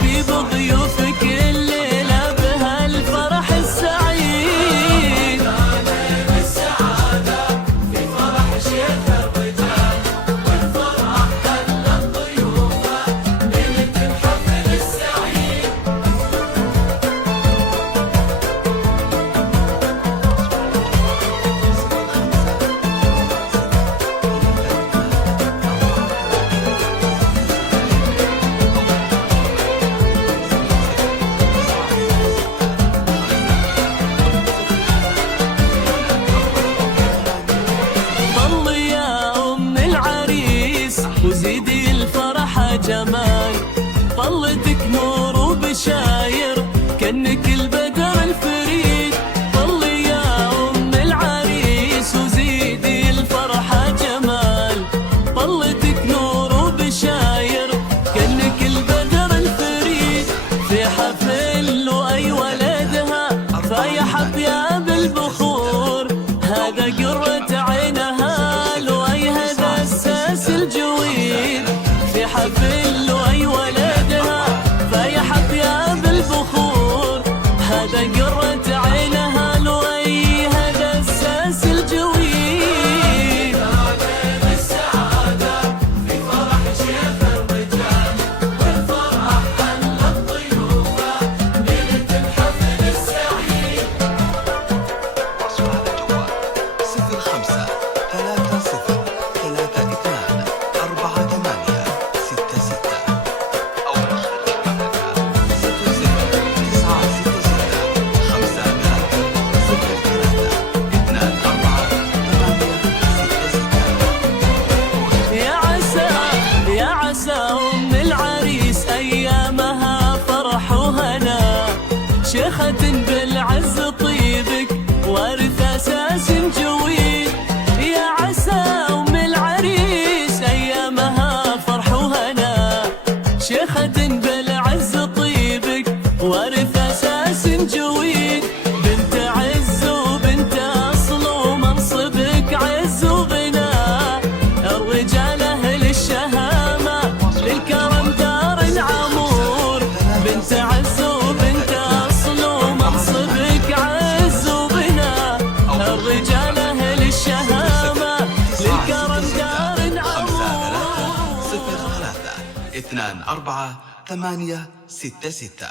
حبيب ضيوفك الليلة بهالفرح السعيد. بالسعادة في فرح شيخ الرجال، والفرح خلى ضيوفه ليلة الحفل السعيد. وزيدي الفرح جمال، طلتك نور وبشاير كأنك البدر الفريد. طلي يا أم العريس وزيدي الفرح جمال، طلتك نور وبشاير كأنك البدر الفريد. في حفل وأي ولدها فايح بياب البخور، هذا قرة عينها لؤي هذا الساس الجويد. في حفل وأي ولدها فايح بياب البخور، هذا قرة عينها لؤي هذا الساس الجويد. بالسعادة في فرح شيخ الرجال، والفرح خلى ضيوفه ليلة الحفل السعيد. وصل على جوال 05 30 32 48 66 أو مخرج المملكة 06 966 53 04 يا عسى أم العريس أيامها فرح وهنا، شيخة بالعز طيبك وارث أساس جويد. يا عسى أم العريس أيامها فرح وهنا، شيخة بالعز طيبك وارث أساس جويد. بنت عز وبنت أصل ومنصبك عز وغنى، الرجال أهل الشهامة للكرم دار عمور. بنت عز وبنت أصل ومنصبك عز وغنى، الرجال أهل الشهامة للكرم دار عمور. 03 24 8 6 6